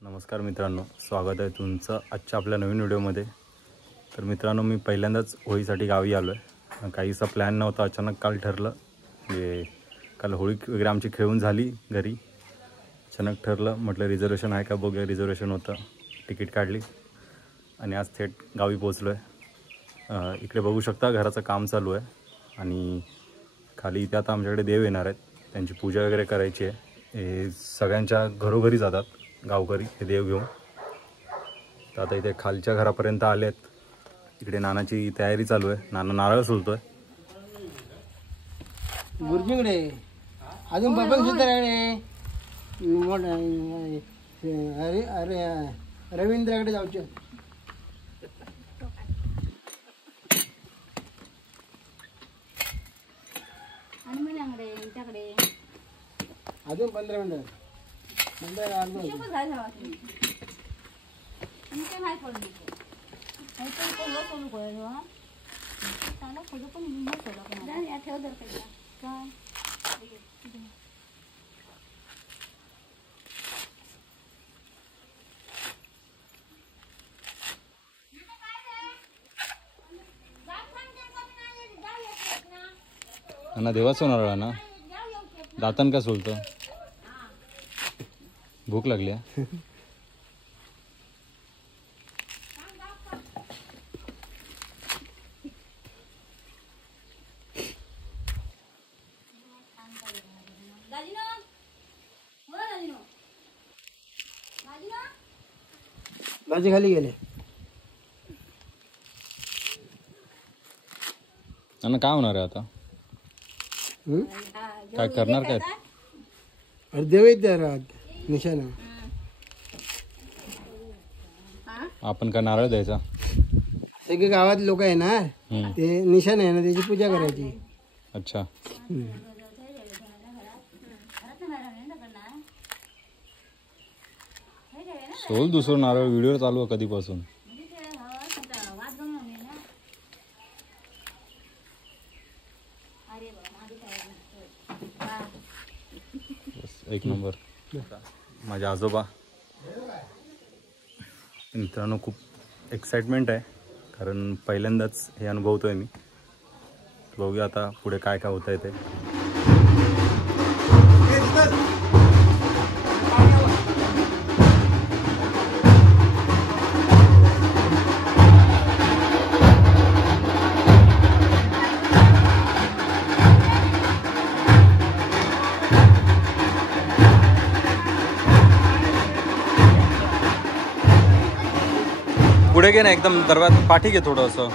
नमस्कार मित्रांनो, स्वागत आहे तुमचं आजच्या आपल्या नवीन व्हिडिओमध्ये। तर मित्रांनो, मी पहिल्यांदाच होळीसाठी गावी आलो आहे। काहीसा प्लॅन नव्हता, अचानक काल ठरलं। म्हणजे काल होळी वगैरे आमची खेळून झाली घरी, अचानक ठरलं, म्हटलं रिझर्वेशन आहे का बघूया। रिझर्वेशन होतं, तिकीट काढली आणि आज थेट गावी पोचलो आहे। इकडे बघू शकता घराचं काम चालू आहे आणि खाली इथे आता आमच्याकडे देव येणार आहेत, त्यांची पूजा वगैरे करायची आहे। हे सगळ्यांच्या घरोघरी जातात गावकरी हे देव घेऊन। तर आता इथे खालच्या घरापर्यंत आलेत, इकडे नानाची तयारी चालू आहे। नाना नारळ सोलतोय। गुरुजीकडे अजून बाबा सुद्धा मोठा अरे अरे रवींद्राकडे जाऊचे। अजून 15 मिनिटं नाना देवाचं नारळ ना, दातन का सोलतो? भूक लागली आहे। दाजी खाली गेले। नाना काय होणार आहे आता? काय करणार काय? अरे देव येत निशाणा आपण का नारळ द्यायचा? सगळे गावात लोक येणार, ते निशाण आहे ना, त्याची पूजा करायची। अच्छा, सोल दुसरं नारळ व्हिडिओ चालू आहे कधीपासून? एक नंबर। माझे आजोबा मित्रांनो, खूप एक्साइटमेंट आहे कारण पहिल्यांदाच हे अनुभवतोय मी। बघूया आता पुढे काय काय होत आहे ते। पुढे घे ना, एकदम दरवाजा पाठी घे थोडंसं।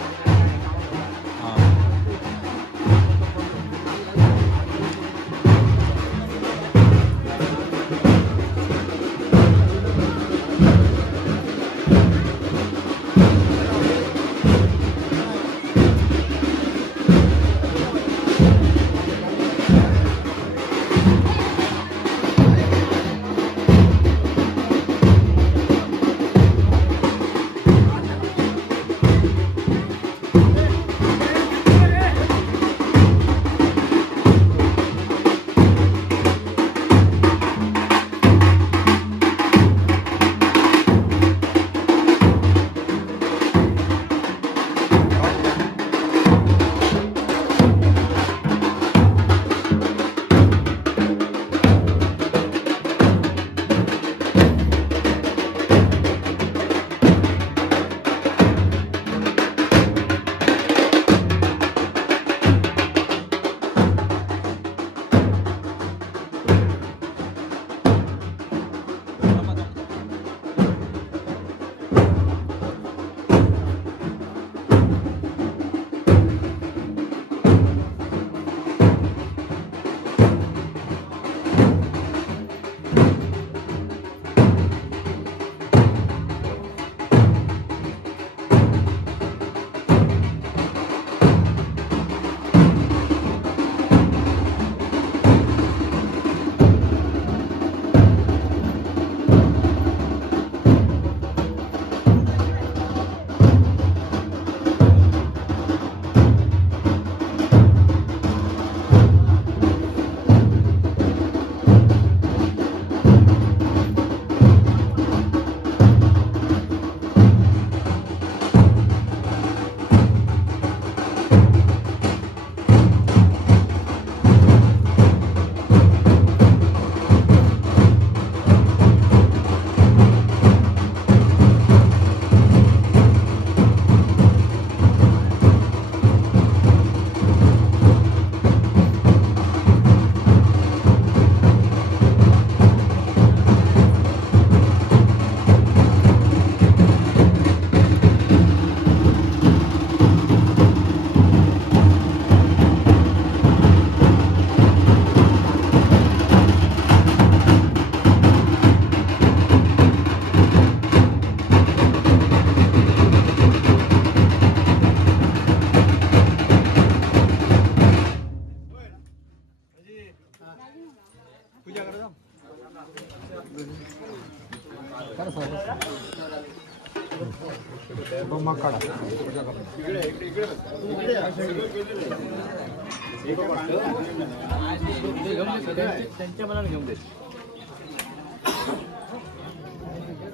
त्यांच्या मनाला घेऊन देत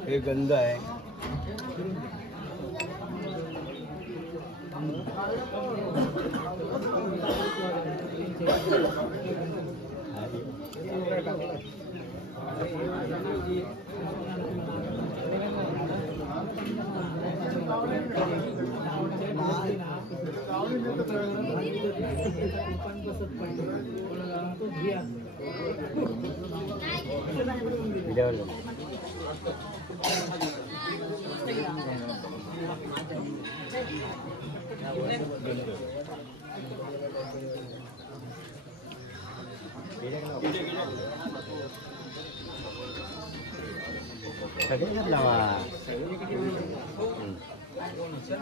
हे गंध आहे.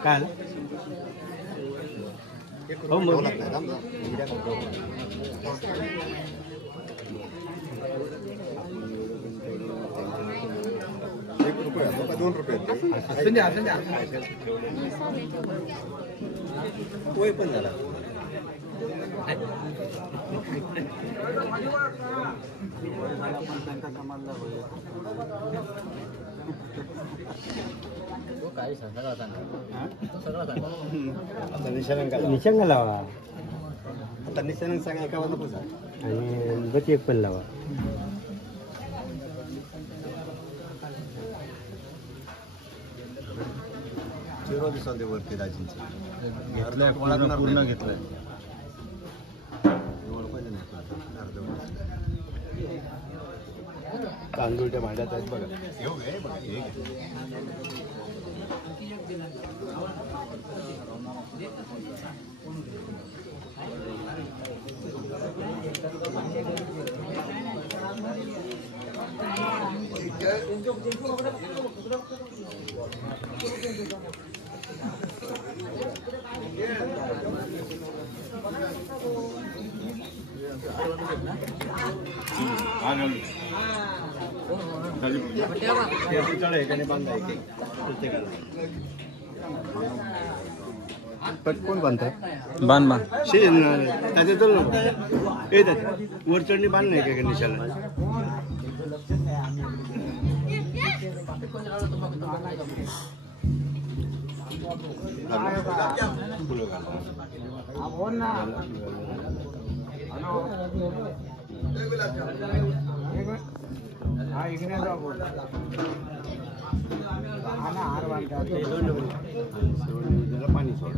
काल हो मग पण झाला निशांग लावा आता निशांग सांगा एका वाजता आणि बची एक पण लावा. झिरो दिवसांनी वरती दाजींचं पूर्ण घेतलंय. तांदूळच्या भांड्यात आहेत बघा. कोण बांधतात बांध बांध त्याच्यातून वर चढणी बांध नाही का निशाला. पाणी सोड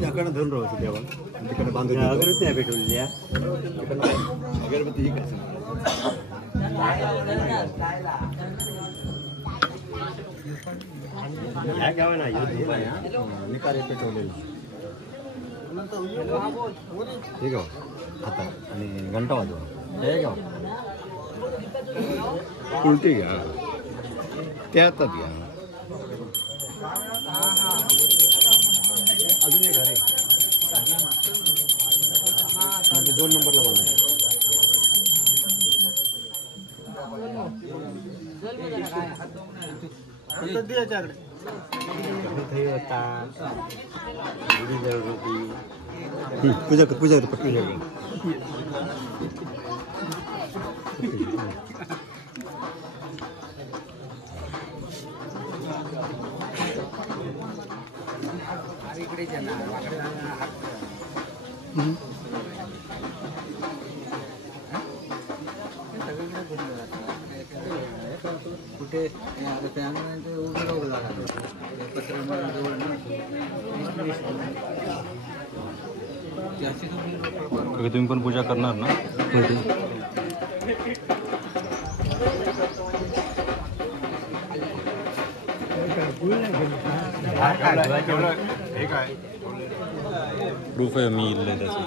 त्याकडे धरून राहू तेव्हा तिकडे बांधून अगरबत्ती नाही भेटवलेली अगरबत्ती ह्या घ्यावा ना निकारे पेटवलेली हे घ्या हातात आणि घंटा वाजवा हे घ्या उलटी घ्या त्या हातात घ्या. अजून एक घरे म्हणजे 2 नंबरला बनवायचं. पूजा कर पूजा कर पूजा कर. कुठे तुम्ही पण पूजा करणार ना. प्रूफ आहे मी इल्ले त्याचं.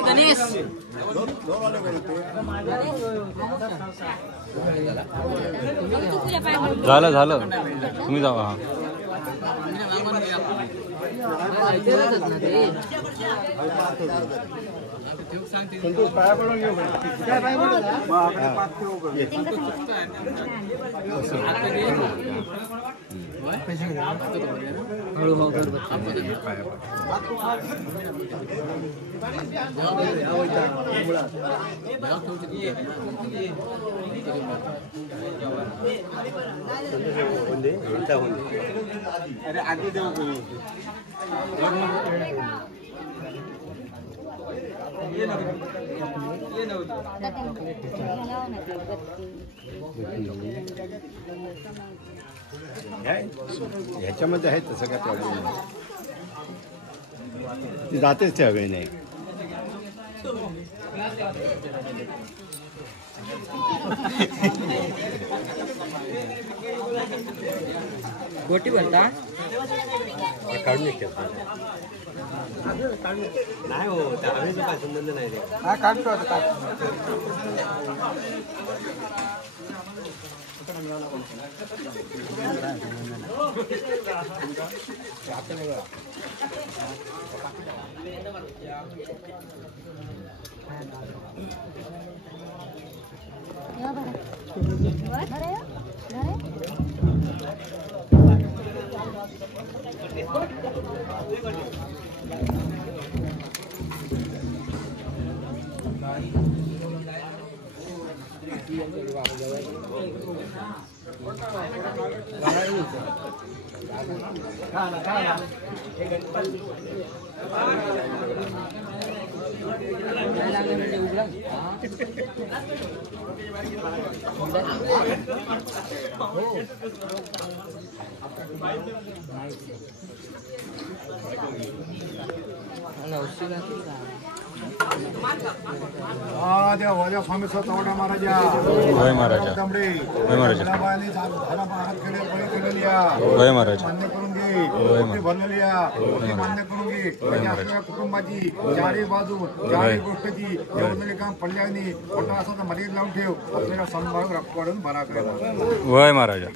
गणेश झालं झालं तुम्ही जावा. हा पाया पडून घेऊ अरे आधी देऊ तुम्ही ह्याच्यामध्ये आहे तसं काय प्रॉब्लेम नाही जातेच त्या वेळी नाही गोटी बोलता काढून नाही हो त्या हवेचा काय संबंध नाही रे हा काढतो आता स्वामी स्वतः महाराजा होय महाराजा तांबडे होय महाराजा होय महाराजा मान्य करून घे भरलेली मान्य करून घे कुटुंबाची चारही बाजू चारही गोष्टीची जेवढे काम पडल्याने मोठा असा मर्यादा लावून ठेव आपल्याला संभाग रक्कम भरा करायला होय महाराजा.